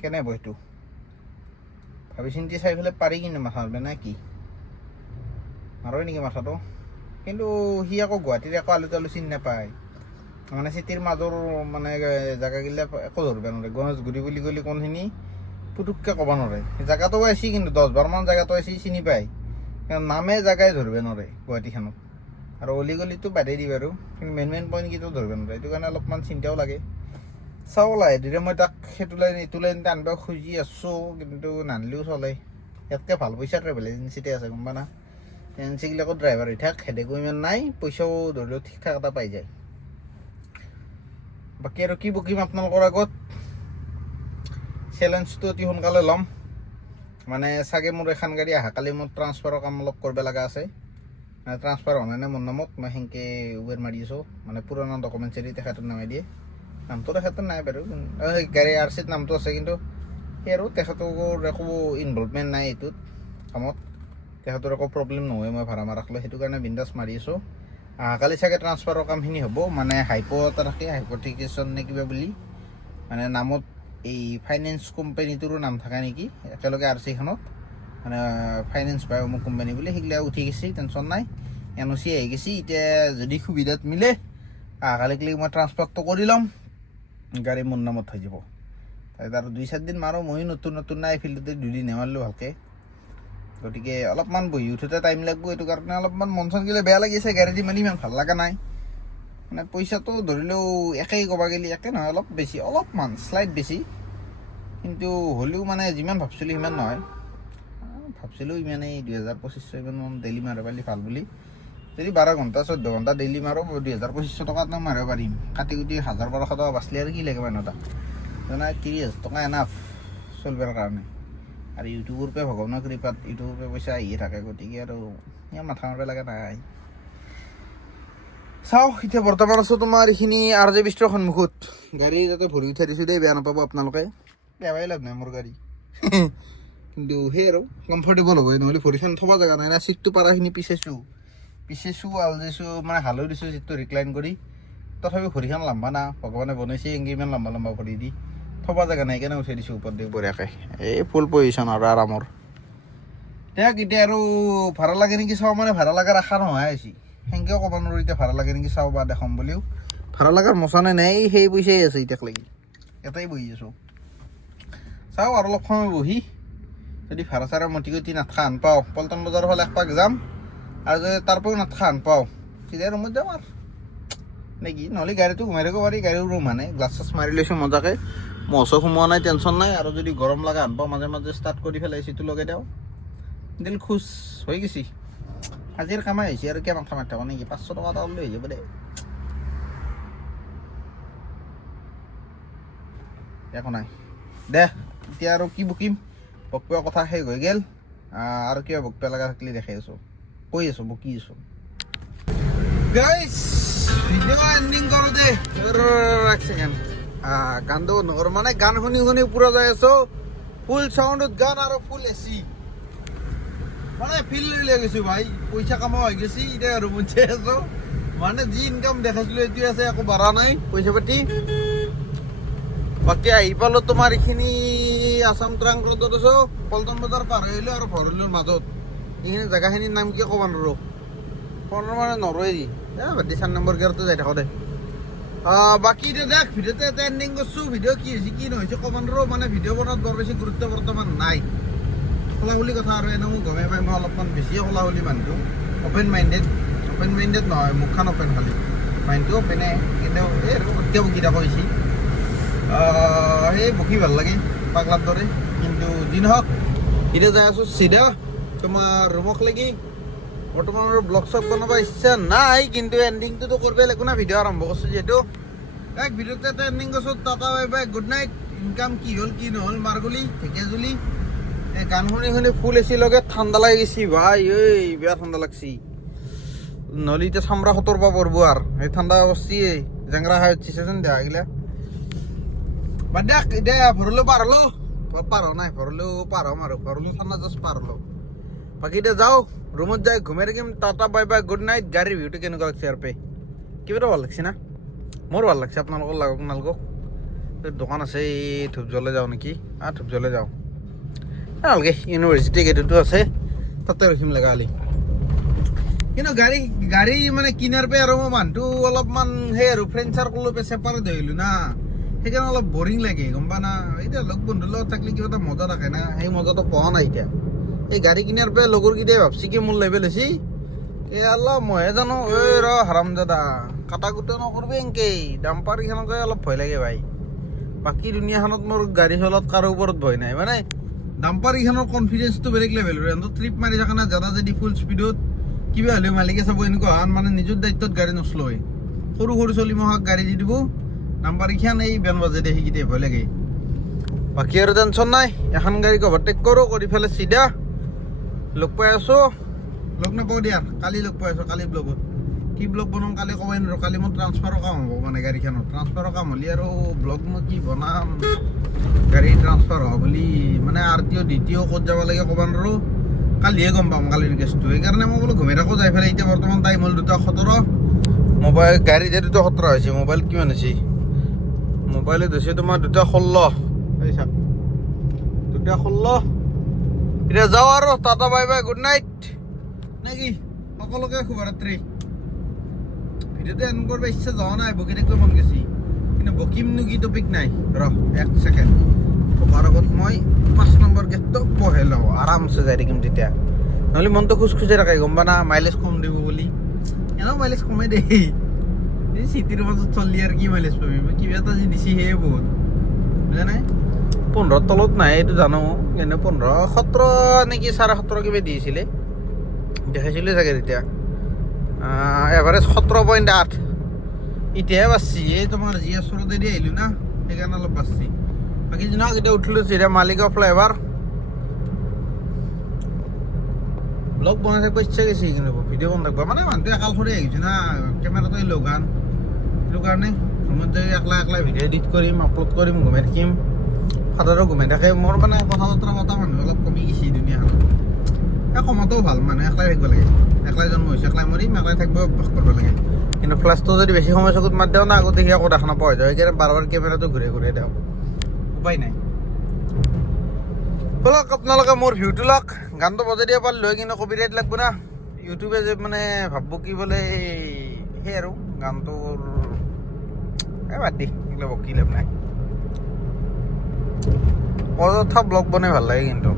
কেনে হ'ব সেইটো ভাবি চিন্তি চাই পেলাই পাৰি কিন্তু মাথা মাৰিব নে কি মাৰোঁ নেকি মাথাটো কিন্তু সি আকৌ গুৱাহাটীত একো আলু তালু চিনি নাপায় মানে চিটিৰ মাজৰ মানে জেগাগিলা একো ধৰিব নোৱাৰে গণেশগুৰি বুলি ক'লে কোনখিনি পুটুককৈ ক'ব নোৱাৰে জেগাটো আহিছে কিন্তু 10-12 মান জেগাটো আহিছে চিনি পায় নামে জেগাই ধৰিব নোৱাৰে গুৱাহাটীখনত আৰু অলি গলিটো বাদেই দি বাৰু কিন্তু মেইন পইণ্টকেইটাও ধৰিব নোৱাৰে সেইটো কাৰণে অলপমান চিন্তাও লাগে চাওঁ লাহে ধীৰে মই তাক সেইটো লাইন এইটো লাইন আনিব খুজি আছোঁ কিন্তু নানিলেও চলে ইয়াতকৈ ভাল পইচা ট্ৰেভেল এজেঞ্চিতে আছে গম পা না এজেঞ্চিবিলাকত ড্ৰাইভাৰ হৈ থাক হেডেকো ইমান নাই পইচাও ধৰি লওক ঠিক ঠাক এটা পাই যায় বাকী আৰু কি বকিম আপোনালোকৰ আগত চেলেঞ্জটো অতি সোনকালে ল'ম মানে চাগে মোৰ এখন গাড়ী অহাকালি মোৰ ট্ৰান্সফাৰৰ কাম অলপ কৰিব লগা আছে মানে ট্ৰান্সফাৰ হোৱা নাই মোৰ নামত মই সেনেকৈ উবেৰ মাৰি আছোঁ মানে পুৰণা ডকুমেণ্টছ তেখেতৰ নামাই দিয়ে নামটো তেখেতৰ নাই বাৰু গাড়ী RC-ত নামটো আছে কিন্তু সেই আৰু তেখেতৰ একো ইনভলভমেণ্ট নাই এইটোত কামত তেখেতৰ একো প্ৰব্লেম নহয় মই ভাড়া মাৰাক লৈ সেইটো কাৰণে বিন্দাছ মাৰি আছোঁ কালি চাগে ট্ৰান্সফাৰৰ কামখিনি হ'ব মানে হাইপো এটা থাকে হাইপথিকেশ্যন নে কিবা বুলি মানে নামত এই ফাইনেন্স কোম্পানীটোৰো নাম থাকে নেকি একেলগে RC-খনত মানে ফাইনেন্স পাই অমুক কোম্পানী বুলি সেইগিলা উঠি গৈছে টেনশ্যন নাই NOC আহি গৈছে এতিয়া যদি সুবিধাত মিলে কালিকলি মই ট্ৰান্সফাৰটো কৰি ল'ম গাড়ী মোৰ নামত হৈ যাব আৰু 2-4 দিন মাৰো মই নতুন নাই ফিল্ডতে 2 দিন নেমাৰিলোঁ ভালকৈ গতিকে অলপমান বহি উঠোতে টাইম লাগব এইটো কাৰণে অলপমান মন চন গ'লে বেয়া লাগিছে গাড়ী দি মানে ইমান ভাল লগা নাই মানে পইচাটো ধৰিলেও একেই ক'ব গ'লে একে নহয় অলপ বেছি অলপমান শ্লাইড বেছি কিন্তু হ'লেও মানে যিমান ভাবছিলোঁ সিমান নহয় ভাবছিলোঁ ইমানেই 2000-2500 ইমান ডেইলি মাৰিব পাৰিলে ভাল বুলি যদি 12 ঘণ্টা 14 ঘণ্টা ডেইলি মাৰো 2500 টকাত মাৰিব পাৰিম কাটি কুটি 1000-1200 টকা বাচলি আৰু কি লাগে মানুহ এটা জানা 30,000 টকা এনাফ চলিবৰ কাৰণে আৰু ইউটিউবৰ পৰা ভগৱানৰ কৃপাত ইউটিউবৰ পৰা পইচা আহিয়ে থাকে গতিকে আৰু ইমান মাথা মাৰিব লগা নাই চাওঁ এতিয়া বৰ্তমান আছোঁ তোমাৰ এইখিনি RJ বিষ্টৰ সন্মুখত গাড়ী যাতে ভৰি উঠাই দিছোঁ দেই বেয়া নাপাব আপোনালোকে বেয়াই লাভ নাই মোৰ গাড়ী কিন্তু সেই আৰু কমফৰ্টেবল হ'ব নহ'লে ভৰিখন থ'ব জেগা নাই না চিটটো পাৰাখিনি পিছেছোঁ আলজাইছোঁ মানে হালৈ দিছোঁ চিটটো ৰিক্লাইন কৰি তথাপি ভৰিখন লম্বা না ভগৱানে বনাইছে এংগে ইমান লম্বা কৰি দি থ'ব জেগা নাই কেনে উঠাই দিছোঁ ওপৰত দি বঢ়িয়াকৈ এই ফুল পজিশ্যন আৰু আৰামৰ তেওঁক এতিয়া আৰু ভাড়া লাগে নেকি চাওঁ মানে ভাড়া লগাৰ আশা নোহোৱাই হৈছে সেনেকৈও ক'ব নোৱাৰোঁ এতিয়া ভাড়া লাগে নেকি চাওঁ বা দেখাম বুলিও ভাড়া লগাৰ মচানে নাই সেই পইচাই আছে এতিয়াক লাগি এটাই বহি আছোঁ চাওঁ আৰু অলপ সময় বহি যদি ভাড়া চাড়া মতি গতি নাথকা আন পাওঁ পল্টন বজাৰৰ ফালে একপাক যাম আৰু যদি তাৰ পৰাও নাথকা আন পাওঁ চিধাই ৰুমত যাম আৰু নেকি নহ'লে গাড়ীটো ঘুমাই থাকিব পাৰি গাড়ীও ৰুম মানে গ্লাছ চাছ মাৰি লৈছোঁ মজাকৈ মহচো সোমোৱা নাই টেনশ্যন নাই আৰু যদি গৰম লগা আন পাওঁ মাজে মাজে ষ্টাৰ্ট কৰি পেলাই চিটো লগাই দিওঁ দিল খুচ হৈ গৈছি আজিৰ কামাই হৈছে আৰু কিমান কামাই থাকোঁ নেকি 500 টকা এটা লৈ যাব দে একো নাই দে এতিয়া আৰু কি বকিম বকোৱা কথা শেষ হৈ গ'ল আৰু কিবা বকোৱা লগা থাকিলে দেখাই আছোঁ কৈ আছোঁ বকি আছোঁ গাইছ ভিডিঅ' এণ্ডিং কৰোঁ দে এক ছেকেণ্ড গানটো নহৰ মানে গান শুনি পুৰা যাই আছোঁ ফুল চাউণ্ডত গান আৰু ফুল AC মানে ফিল লৈ গৈছোঁ ভাই পইচা কামা হৈ গৈছে এতিয়া ৰুমত যাই আছোঁ মানে যি ইনকাম দেখাইছিলোঁ এইটোৱে আছে একো বাঢ়া নাই পইচা পাতি বাকী আহি পালোঁ তোমাৰ এইখিনি আছাম ট্ৰাংক ৰোডত আছোঁ পল্টন বজাৰ পাৰ হৈ আহিলোঁ আৰু ভৰলুৰ মাজত এইখিনি জেগাখিনিৰ নাম কি ক'ব নোৱাৰোঁ মানে নৰৱেই বাদ 4 নম্বৰ গেৰতো যাই থাকোঁ দে বাকী এতিয়া দেখ ভিডিঅ'টো এটা এণ্ডিং কৰিছোঁ ভিডিঅ' কি হৈছে কি নহৈছে ক'ব নোৱাৰোঁ মানে ভিডিঅ' বনোৱাত বৰ বেছি গুৰুত্ব বৰ্তমান নাই খোলাখুলি কথা আৰু এনেও গমেই পাই মই অলপমান বেছিয়ে খোলাখুলি মানুহটো অ'পেন মাইণ্ডেড নহয় মুখখন অ'পেন খালি মাইণ্ডটো অ'পেনে কিন্তু এই আৰু এতিয়া বকি থকা হৈছে সেই বকি ভাল লাগে পাগলাৰ দৰে কিন্তু যি নহওক এতিয়া যাই আছোঁ চিধা তোমাৰ ৰুমক লাগি বৰ্তমান আৰু ব্লগ চগ বনাব ইচ্ছা নাই কিন্তু এণ্ডিংটোতো কৰিব লাগিব না ভিডিঅ' আৰম্ভ কৰিছোঁ যিহেতু এক ভিডিঅ'তে এটা এণ্ডিং কৰিছোঁ tata bye bye good night income কি হ'ল কি নহ'ল মাৰগুলি ঢেকীয়াজুলি এই গান শুনি ফুল AC লগে ঠাণ্ডা লাগি গৈছি ভাই ঐ বেয়া ঠাণ্ডা লাগছি নহ'লে এতিয়া চামৰা সতৰ পৰা পৰব আৰু সেই ঠাণ্ডা বস্তি জেংৰা খাই উঠিছে যেন দেহা গিলা বাদ দিয়ক এতিয়া ভৰলো পাৰ হোৱা নাই ভৰলো পাৰ হ'ম আৰু ভৰলো ঠাণ্ডা জাষ্ট পাৰ হ'লো বাকী এতিয়া যাওঁ ৰুমত যাই ঘুমাই থাকিম tata bye bye good night গাড়ীৰ ভিউটো কেনেকুৱা লাগছে আৰু কিবা এটা ভাল লাগছে না মোৰ ভাল লাগছে আপোনালোকক দোকান আছে এই ধূপজলে যাওঁ নেকি ধূপজলে যাওঁ নালাগে ইউনিভাৰ্চিটি গেটতো আছে তাতে ৰখিম লগা হ'লে কিন্তু গাড়ী মানে কিনাৰ পে আৰু মই মানুহটো অলপমান সেই আৰু ফ্ৰেণ্ড চাৰ্কলৰ পৰা ছেপাৰেট হৈ আহিলোঁ না সেইকাৰণে অলপ বৰিং লাগে গম পা না এতিয়া লগ বন্ধুৰ লগত থাকিলে কিবা এটা মজা থাকে না সেই মজাটো পোৱা নাই এতিয়া এই গাড়ী কিনাৰ পৰা লগৰকেইটাই ভাবছি কি মোৰ লেভেল হৈছে এই অলপ মইহে জানো এই হাৰামজাদা কাটা কুটা নকৰবি এনকেই ডাম্পাৰ কেইখনকে অলপ ভয় লাগে ভাই বাকী দুনিয়াখনত মোৰ গাড়ী চলাত কাৰো ওপৰত ভয় নাই মানে ডাম্পাৰ কেইখনৰ কনফিডেন্সটো বেলেগ লেভেল ট্ৰিপ মাৰি থাকে না জাদা যদি ফুল স্পীডত কিবা হ'লেও মালিকে চাব এনেকুৱা মানে নিজৰ দায়িত্বত গাড়ী নচলয় সৰু চলি মহাক গাড়ী দি দিব নাম্বাৰ কেইখন এই বেন বাজে দে সেইকেইটাই ভয় লাগে বাকী আৰু টেনশ্যন নাই এখন গাড়ীক অভাৰটেক কৰোঁ কৰি পেলাই চিধা লগ পাই আছোঁ লগ নাপাওঁ দিয়া কালি লগ পাই আছোঁ কালি ব্লগত কি ব্লগ বনাম কালি ক'বই নোৱাৰোঁ কালি মোৰ ট্ৰান্সফাৰৰ কাম হ'ব মানে গাড়ীখনত ট্ৰান্সফাৰৰ কাম হ'লে আৰু ব্লগ মই কি বনাম গাড়ী ট্ৰান্সফাৰ হোৱা বুলি মানে RTO DTO ক'ত যাব লাগে ক'ব নোৱাৰোঁ কালিহে গম পাম কালিৰ কেছটো সেইকাৰণে মই বোলো ঘুমাই থাকোঁ যাই পেলাই এতিয়া বৰ্তমান টাইম হ'ল 2:17 মোবাইল গাড়ীতে 2:17 হৈছে মোবাইল কিমান হৈছে মোবাইলত হৈছে তোমাৰ 2:16 পইচা 2:16 এতিয়া যাওঁ আৰু tata bye bye good night নেকি সকলোকে শুভৰাত্ৰি ভিডিঅ'টো এণ্ড কৰিব ইচ্ছা যোৱা নাই বকি থাকিব মন গৈছে কিন্তু বকিমনো কি টপিক নাই ৰ 1 ছেকেণ্ড থকাৰ আগত মই 5 নম্বৰ গেটটো বহে লওঁ আৰামছে যাই থাকিম তেতিয়া নহ'লে মনটো খোজ খোজে থাকে গম পা না মাইলেজ কম দিব বুলি এনেও মাইলেজ কমেই দেই এই চিটিৰ মাজত চলি আৰু কি মাইলেজ পাবি মই কিবা এটা যি দিছি সেয়ে বহুত বুজা নাই 15 তলত নাই এইটো জানো কিন্তু 15 17 নেকি 17.5 কিবা দিছিলে দেখাইছিলে চাগে তেতিয়া এভাৰেজ 17.8 এতিয়াহে বাচছি এই তোমাৰ যি ওচৰতে দি আহিলোঁ না সেইকাৰণে অলপ বাচছি বাকী দিনক এতিয়া উঠিলোঁ চিধা মালিগাঁও ফ্লাইঅভাৰ ব্লগ বনাই থাকিব ইচ্ছা গৈছে কিন্তু ভিডিঅ' বনাই থাকিব মানে মানুহটো একালশৰে আহিছে না কেমেৰাটো লগান সেইটো কাৰণে ৰুমত যাই একলা ভিডিঅ' এডিট কৰিম আপলোড কৰিম ঘুমাই থাকিম ফাদাৰো ঘুমাই থাকে মোৰ মানে কথা বতৰা পতা মানুহ অলপ কমি গৈছে দুনিয়াখনত কমাটোও ভাল মানুহ একলাই থাকিব লাগে একলাই জন্ম হৈছে একলাই মৰিম একলাই থাকিব অভ্যাস কৰিব লাগে কিন্তু ফ্লাছটো যদি বেছি সময় চকুত মাত দিওঁ না আগতে সি আকৌ দেখা নাপাওঁ যায় সেইকাৰণে বাৰ কেমেৰাটো ঘূৰাই দিওঁ উপায় নাই বলক আপোনালোকে মোৰ ভিউটো লওক গানটো বজাই দিব পাৰিলোঁ কিন্তু কপিৰাইট লাগব না ইউটিউবে যে মানে ভাবব কি বোলে সেই আৰু গানটোৰ বাদ দি এইবিলাক বকি লাভ নাই অযথা ব্লগ বনাই ভাল লাগে কিন্তু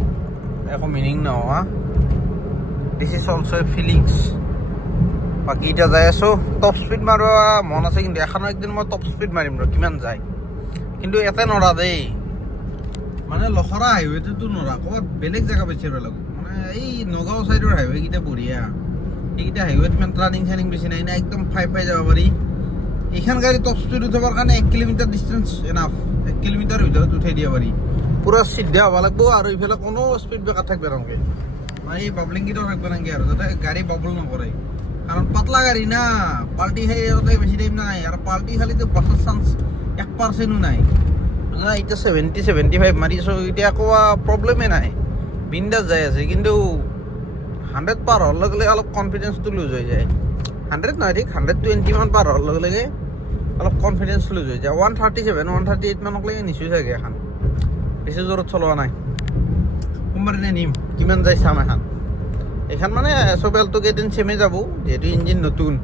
একো মিনিং নোহোৱা this is also' a feelings বাকী এতিয়া যাই আছোঁ টপ স্পীড মাৰিব মন আছে কিন্তু এখনো একদিন মই টপ স্পীড মাৰিম ৰ কিমান যায় কিন্তু ইয়াতে নৰা দেই মানে লখৰা হাইৱেটোতো নৰা ক'ৰবাত বেলেগ জেগা বিচাৰিব লাগিব মানে এই নগাঁও ছাইডৰ হাইৱেকেইটা বঢ়িয়া এইকেইটা হাইৱেত ইমান টাৰ্ণিং চাৰ্ণিং বেছি নাই না একদম ফাই যাব পাৰি এইখন গাড়ী টপ স্পীড উঠাবৰ কাৰণে 1 কিলোমিটাৰ ডিষ্টেঞ্চ এনাফ 1 কিলোমিটাৰ ভিতৰত উঠাই দিব পাৰি পুৰা চিধা হ'ব লাগিব আৰু ইফালে কোনো স্পীড ব্ৰেকাৰ থাকিব নালাগে মানে এই বাবলিংকেইটাও থাকিব নালাগে আৰু যাতে গাড়ী বাবল নকৰে কাৰণ পাতলা গাড়ী না পাল্টি খাই বেছি টাইম নাই আৰু পাল্টি খালিতো বাছৰ চান্স 1% নাই এতিয়া 70-75 মাৰিছোঁ এতিয়া আকৌ প্ৰব্লেমেই নাই বিন্দাছ যাই আছে কিন্তু 100 পাৰ হোৱাৰ লগে লগে অলপ কনফিডেঞ্চটো লুজ হৈ যায় 100 নহয় ঠিক 120 মান পাৰ হোৱাৰ লগে লগে অলপ কনফিডেঞ্চ লুজ হৈ যায় 137-138 মানক লাগে নিশ্চয় চাগে এখন বেছি জোৰত চলোৱা নাই কোনোবাদিনে নিম কিমান যায় চাম এখন মানে চবেলটো কেইদিন চেমে যাব যিহেতু ইঞ্জিন নতুন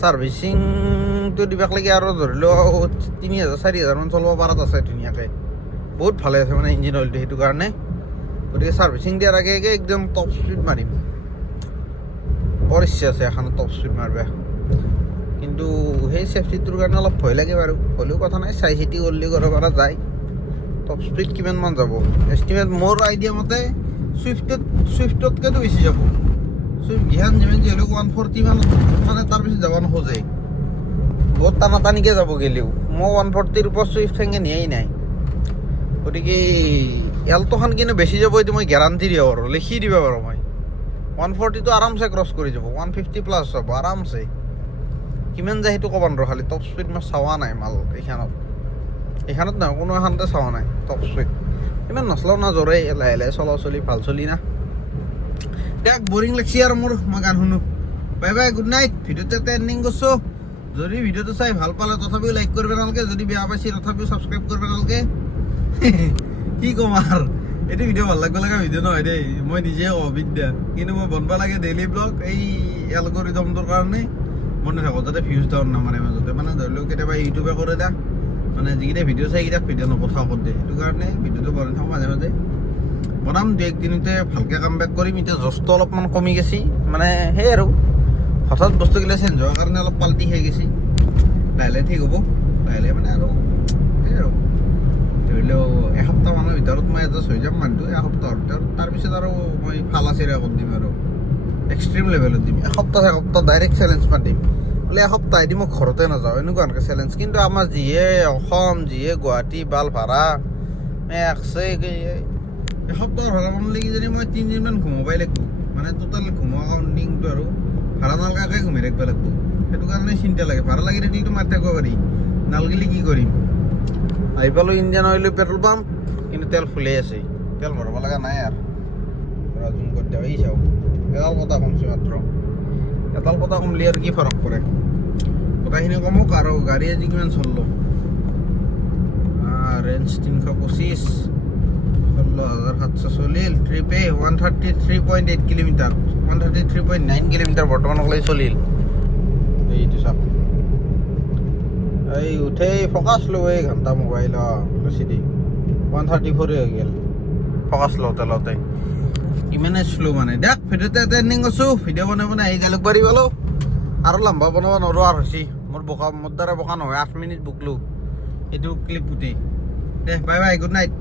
ছাৰ্ভিচিংটো দিবাক লাগে আৰু ধৰি লওক 3,000-4,000 মান চলাব পৰাত আছে ধুনীয়াকৈ বহুত ভালে আছে মানে ইঞ্জিন অইলটো সেইটো কাৰণে গতিকে ছাৰ্ভিচিং দিয়াৰ আগে একদম টপ স্পীড মাৰিম বৰ ইচ্ছা আছে এখন টপ স্পীড মাৰিব কিন্তু সেই ছেফটিটোৰ কাৰণে অলপ ভয় লাগে বাৰু হ'লেও কথা নাই চাই চিতি কৰিলে কৰিব পৰা যায় টপ স্পীড কিমান মান যাব এষ্টিমেট মোৰ আইডিয়া মতে চুইফ্টতকৈতো বেছি যাব চুইফ্ট গিহান যিমান যিহেতু 140 মান মানে তাৰ পিছত যাব নোখোজে বহুত টানিকৈ যাব গ'লেও মই 140ৰ ওপৰত চুইফ্ট সেনেকৈ নিয়াই নাই গতিকে এল্ট'খন কিন্তু বেছি যাব এইটো মই গেৰাণ্টি দিব পাৰোঁ লিখি দিব পাৰোঁ মই 140টো আৰামছে ক্ৰছ কৰি যাব 150 প্লাছ যাব আৰামছে কিমান যায় সেইটো ক'ব নোৱাৰোঁ খালি টপ স্পীড মই চোৱা নাই মাল এইখনত নহয় কোনো এখনতে চোৱা নাই টপ স্পীড ইমান নচলাও না জোৰে লাহে লাহে চলি ভাল চলি না এতিয়া বৰিং লাগছি আৰু মোৰ মই গান শুনো বাই বাই গুড নাইট ভিডিঅ'টো এটা এণ্ডিং কৰিছোঁ যদি ভিডিঅ'টো চাই ভাল পালে তথাপিও লাইক কৰিব নালাগে যদি বেয়া পাইছে তথাপিও ছাবস্ক্ৰাইব কৰিব নালাগে কি ক'ম আৰু এইটো ভিডিঅ' ভাল লাগিব লগা ভিডিঅ' নহয় দেই মই নিজে অবিদ্যা কিন্তু মই বনাব লাগে ডেইলি ব্লগ এই এলগৰিদমটোৰ কাৰণে বনাই থাকোঁ যাতে ভিউজ ডাউন নামাৰে মাজতে মানে ধৰি লওক কেতিয়াবা ইউটিউবে কৰে দা মানে যিকেইটা ভিডিঅ' চাই সেইকেইটাক ভিডিঅ' নপঠাওঁ কৰি দিয়ে সেইটো কাৰণে ভিডিঅ'টো বনাই থাকোঁ মাজে মাজে বনাম 2-1 দিনতে ভালকৈ কাম বেক কৰিম এতিয়া জষ্টটো অলপমান কমি গেছি মানে সেই আৰু হঠাৎ বস্তুগিলা চেঞ্জ হোৱাৰ কাৰণে অলপ পাল্টি খাই গেছি লাহে লাহে ঠিক হ'ব লাহে লাহে মানে আৰু সেই আৰু ধৰি লওক এসপ্তাহমানৰ ভিতৰত মই এডজাষ্ট হৈ যাম মানুহটো এসপ্তাহৰ ভিতৰত তাৰপিছত আৰু মই ফালা চিৰা কৰি দিম আৰু এক্সট্ৰিম লেভেলত দিম এসপ্তাহ ডাইৰেক্ট চেলেঞ্জ মাৰিম বোলে এসপ্তাহ দি মই ঘৰতে নাযাওঁ এনেকুৱা এনেকৈ চেলেঞ্জ কিন্তু আমাৰ যিহে অসম যিহে গুৱাহাটী বাল ভাড়া এসপ্তাহৰ ভাড়া মানলে কিজানি মই 3 দিনমান ঘুমাবই লাগিব মানে টোটাল ঘুমোৱা কাউণ্টিংটো আৰু ভাড়া নালগাকৈ ঘুমাই থাকিব লাগিব সেইটো কাৰণে চিন্তা লাগে ভাড়া লাগি থাকিলেতো মাৰি থাকিব পাৰি নালগিলে কি কৰিম আহি পালোঁ ইণ্ডিয়ান অইল পেট্ৰল পাম্প কিন্তু তেল ফুলেই আছে তেল ভৰাব লগা নাই আৰু জুম কৰি দিয়া এই চাওক এডাল কথা কমছে মাত্ৰ এডাল কথা কমলি আৰু কি ফৰক পৰে কথাখিনি কমক আৰু গাড়ী আজি কিমান চললো ৰেঞ্জ 325 16,700 চলিল ট্ৰিপে 133.8 কিলোমিটাৰ 133.9 কিলোমিটাৰ বৰ্তমানলৈ চলিল এইটো চাওক এই উঠেই ফকাছ লো এই ঘণ্টা মোবাইল চিডি 134 হৈ গ'ল ফকাছ লওঁতে লওঁতে ইমানে শ্ল' মানে দেখ ভিডিঅ'তে এটা এণ্ডিং কৰিছোঁ ভিডিঅ' বনাই বনাই আহি জালুক বাৰী পালোঁ আৰু লম্বা বনাব নোৱাৰোঁ আৰু হৈছে মোৰ দ্বাৰা বোকা নহয় 8 মিনিট বুকলোঁ এইটো ক্লিপ গোটেই দে বাই বাই গুড নাইট